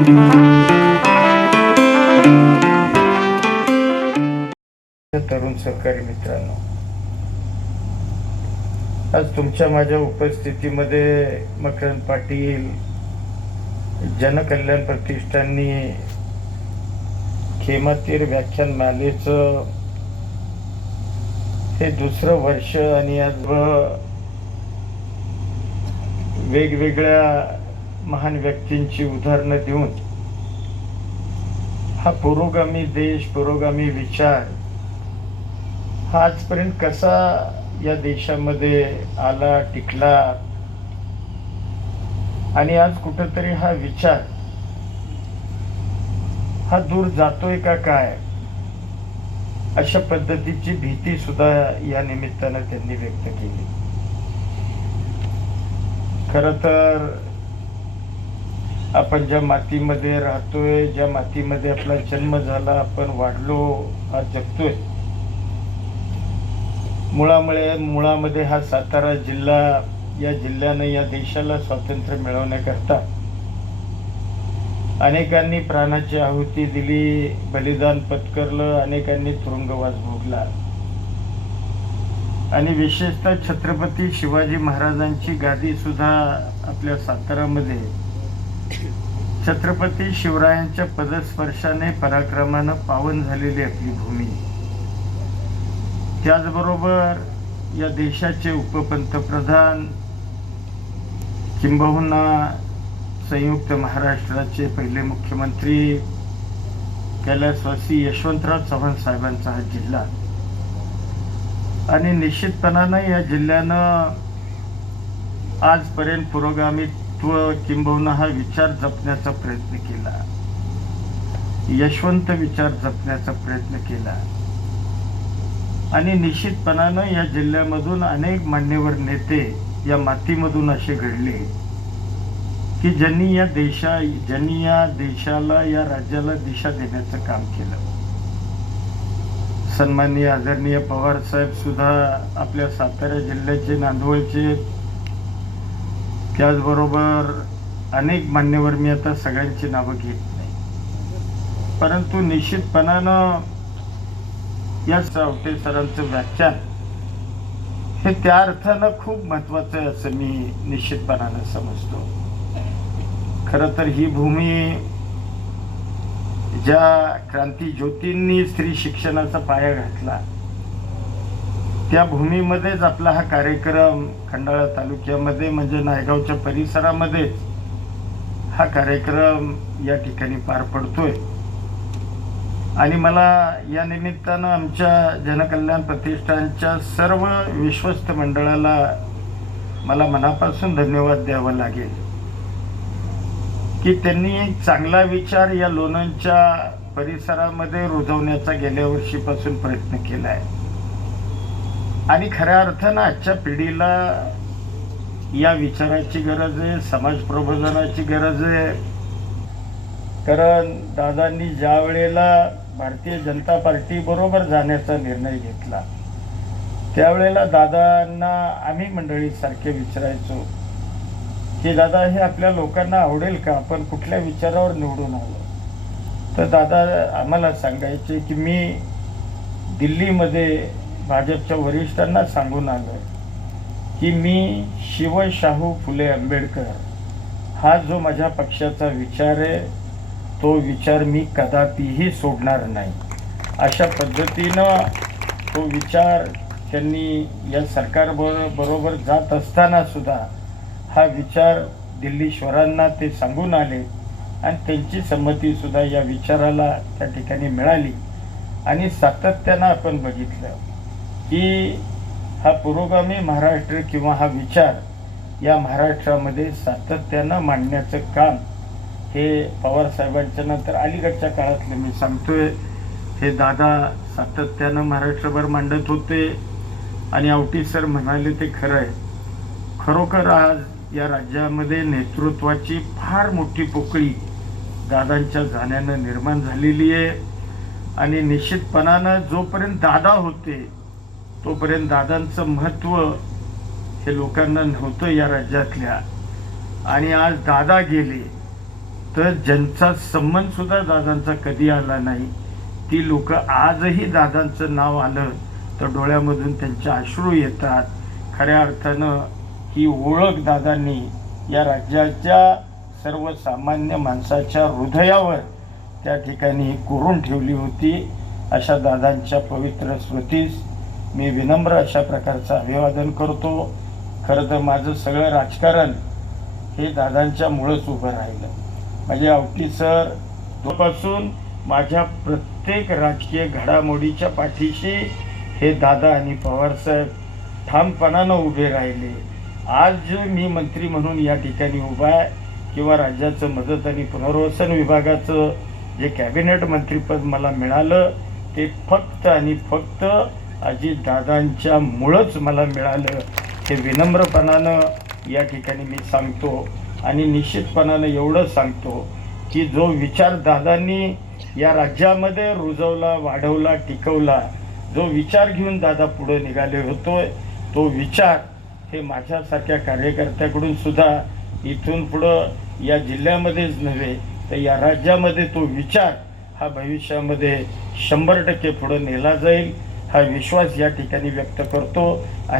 तरुण सहकारी मित्रांनो, आज तुमच्या माझ्या उपस्थितीमध्ये मकरंद पाटील जनकल्याण प्रतिष्ठाननी खेमातीर व्याख्यान मालेचं हे दुसरं वर्ष आणि आज वेगवेगळ्या महान व्यक्तींची उदाहरणं देऊन हा पुरोगामी देश, पुरोगामी विचार हा आजपर्यंत कसा या देशामध्ये आला, टिकला आणि आज कुठंतरी हा विचार हा दूर जातोय का काय, अशा पद्धतीची भीती सुद्धा या निमित्तानं त्यांनी व्यक्त केली. खरं तर आपण ज्या मातीमध्ये राहतोय, ज्या मातीमध्ये आपला जन्म झाला, आपण वाढलो, हा जगतोय, मुळामध्ये हा सातारा जिल्हा, या जिल्ह्यानं या देशाला स्वातंत्र्य मिळवण्याकरता अनेकांनी प्राणाची आहुती दिली, बलिदान पत्करलं, अनेकांनी तुरुंगवास भोगला आणि विशेषतः छत्रपती शिवाजी महाराजांची गादी सुद्धा आपल्या सातारामध्ये छत्रपती शिवरायांच्या पदस्पर्शाने पराक्रमानं पावन झालेली आपली भूमी. त्याचबरोबर या देशाचे उपपंतप्रधान किंबहुना संयुक्त महाराष्ट्राचे पहिले मुख्यमंत्री कैलासवासी यशवंतराव चव्हाण साहेबांचा हा जिल्हा आणि निश्चितपणानं या जिल्ह्यानं आजपर्यंत पुरोगामित्व किंबहुना हा विचार जपण्याचा प्रयत्न केला, यशवंत विचार जपण्याचा प्रयत्न केला आणि निश्चितपणानं या जिल्ह्यामधून अनेक मान्यवर नेते या मातीमधून असे घडले की ज्यांनी या देशाला, या राज्याला दिशा देण्याचं काम केलं. सन्माननीय आदरणीय पवार साहेब सुद्धा आपल्या सातारा जिल्ह्याचे, नांदवळचे, त्याचबरोबर अनेक मान्यवर, मी आता सगळ्यांची नावं घेत नाही, परंतु निश्चितपणानं या सावटे सरांचं व्याख्यान हे त्या अर्थानं खूप महत्वाचं आहे असं मी निश्चितपणानं समजतो. खरं तर ही भूमी ज्या क्रांती ज्योतींनी स्त्री शिक्षणाचा पाया घातला, त्या भूमीमध्येच आपला हा कार्यक्रम खंडाळा तालुक्यामध्ये म्हणजे नायगावच्या परिसरामध्ये हा कार्यक्रम या ठिकाणी पार पडतोय आणि मला या निमित्तानं आमच्या जनकल्याण प्रतिष्ठानच्या सर्व विश्वस्त मंडळाला मला मनापासून धन्यवाद द्यावा लागेल की त्यांनी एक चांगला विचार या लोणंदच्या परिसरामध्ये रुजवण्याचा गेल्या वर्षीपासून प्रयत्न केला आहे आणि खऱ्या अर्थानं आजच्या पिढीला या विचाराची गरज आहे, समाज प्रबोधनाची गरज आहे. कारण दादांनी ज्या वेळेला भारतीय जनता पार्टी बरोबर जाण्याचा निर्णय घेतला, त्यावेळेला दादांना आम्ही मंडळीसारखे विचारायचो की दादा, हे आपल्या लोकांना आवडेल का, आपण कुठल्या विचारावर निवडून आलो. तर दादा आम्हाला सांगायचे की मी दिल्लीमध्ये भाजपच्या वरिष्ठांना सांगून आलो की मी शिवशाहू फुले आंबेडकर हा जो माझ्या पक्षाचा विचार आहे, तो विचार मी कदापिही सोडणार नाही. अशा पद्धतीनं तो विचार त्यांनी या सरकारबरोबर जात असताना सुद्धा हा विचार दिल्लीश्वरांना ते सांगून आले आणि त्यांची संमती सुद्धा या विचाराला त्या ठिकाणी मिळाली आणि सातत्यानं आपण बघितलं की हा पुरोगामी महाराष्ट्र किंवा हा विचार या महाराष्ट्रामध्ये सातत्यानं मांडण्याचं काम हे पवार साहेबांच्या नंतर अलीकडच्या काळातले मी सांगतोय, हे दादा सातत्यानं महाराष्ट्रभर मांडत होते आणि आवटी सर म्हणाले ते खरं आहे. खरोखर आज या राज्यामध्ये नेतृत्वाची फार मोठी पोकळी दादांच्या जाण्यानं निर्माण झालेली आहे आणि निश्चितपणानं जोपर्यंत दादा होते तोपर्यंत दादांचं महत्त्व हे लोकांना नव्हतं या राज्यातल्या, आणि आज दादा गेले तर ज्यांचा संबंध सुद्धा दादांचा कधी आला नाही, ती लोक आजही दादांचं नाव आलं तर डोळ्यामधून त्यांचे अश्रू येतात. खऱ्या अर्थानं ही ओळख दादांनी या राज्याच्या सर्वसामान्य माणसाच्या हृदयावर त्या ठिकाणी कोरून ठेवली होती. अशा दादांच्या पवित्र स्मृतीस मी विनम्र अशा प्रकारचं अभिवादन करतो. खरं तर माझं सगळं राजकारण हे दादांच्यामुळंच उभं राहिलं. माझे आवटी सर जोपासून माझ्या प्रत्येक राजकीय घडामोडीच्या पाठीशी हे दादा आणि पवारसाहेब ठामपणानं उभे राहिले. आज जो मी मंत्री म्हणून या ठिकाणी उभा आहे किंवा राज्याचं मदत आणि पुनर्वसन विभागाचं जे कॅबिनेट मंत्रीपद मला मिळालं ते फक्त आणि फक्त अजितदादांच्यामुळंच मला मिळालं, हे विनम्रपणानं या ठिकाणी मी सांगतो. आणि निश्चितपणानं एवढं सांगतो की जो विचार दादांनी या राज्यामध्ये रुजवला, वाढवला, टिकवला, जो विचार घेऊन दादा पुढे निघाले होतोय, तो विचार हे माझ्यासारख्या कार्यकर्त्याकडून सुद्धा इथून पुढं या जिल्ह्यामध्येच नव्हे तर या राज्यामध्ये तो विचार हा भविष्यामध्ये 100% पुढे नेला जाईल, हा विश्वास या ठिकाणी व्यक्त करतो. आणि